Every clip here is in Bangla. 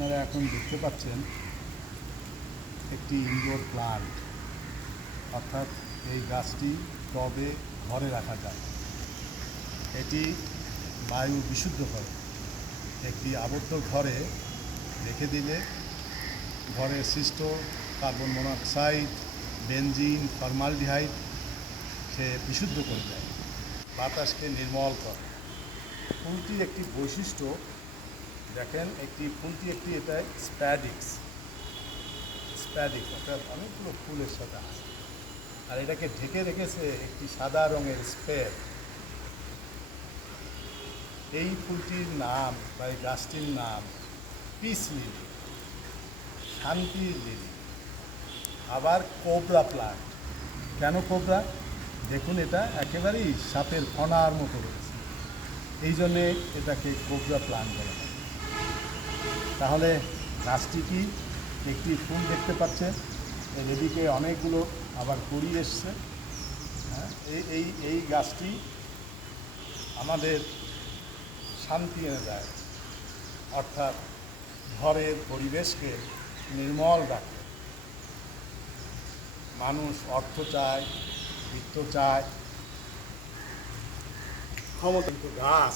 আপনারা এখন দেখতে পাচ্ছেন একটি ইনডোর প্লান্ট। অর্থাৎ এই গাছটি টবে ঘরে রাখা যায়। এটি বায়ু বিশুদ্ধ করে। একটি আবদ্ধ ঘরে রেখে দিলে ঘরে সৃষ্ট কার্বন মনোক্সাইড, বেনজিন, ফর্মালডিহাইড, সে বিশুদ্ধ করে দেয়। বাতাসকে নির্মল করে। ফুলটির একটি বৈশিষ্ট্য দেখেন, একটি ফুলটি একটি এটা স্প্যাডিক্স। স্প্যাডিক্স, অর্থাৎ অনেকগুলো ফুলের সাথে আছে আর এটাকে ঢেকে রেখেছে একটি সাদা রঙের স্পের এই ফুলটির নাম বা এই গাছটির নাম পিস লিলি শান্তির লিলি। আবার কোবরা প্লান্ট। কেন কোবরা? দেখুন, এটা একেবারেই সাপের ফনার মতো রয়েছে। এই জন্যে এটাকে কোবরা প্লান্ট বলা হয়। তাহলে গাছটি কি একটি ফুল দেখতে পাচ্ছেন এর এদিকে অনেকগুলো আবার কুড়ি এসছে। হ্যাঁ এই এই এই গাছটি আমাদের শান্তি এনে দেয়। অর্থাৎ ঘরের পরিবেশকে নির্মল রাখে। মানুষ অর্থ চায়, বৃত্ত চায়, ক্ষমতা গাছ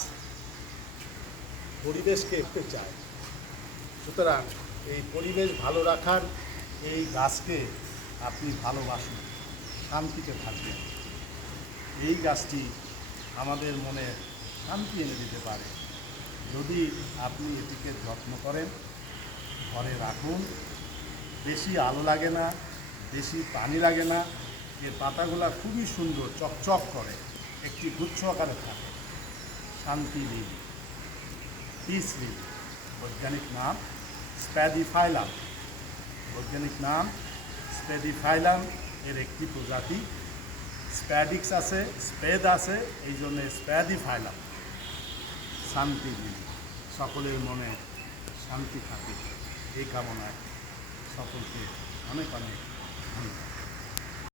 পরিবেশকে চায়। সুতরাং এই পরিবেশ ভালো রাখার এই গাছকে আপনি ভালোবাসুন, শান্তিতে থাকবেন। এই গাছটি আমাদের মনে শান্তি এনে দিতে পারে। যদি আপনি এটিকে যত্ন করেন, ঘরে রাখুন, বেশি আলো লাগে না, বেশি পানি লাগে না এর পাতাগুলো খুবই সুন্দর, চকচক করে, একটি গুচ্ছ আকারে থাকে। শান্তি লিলি পিস লিলি বৈজ্ঞানিক নাম স্প্যাডিফাইলাম। বৈজ্ঞানিক নাম স্প্যাডিফাইলাম এর একটি প্রজাতি। স্প্যাডিক্স আছে স্পেদ আছে, এই জন্য স্প্যাডিফাইলাম। শান্তি সকলের মনে শান্তি থাকে। এই কামনায় সকলকে অনেক অনেক ধন্যবাদ।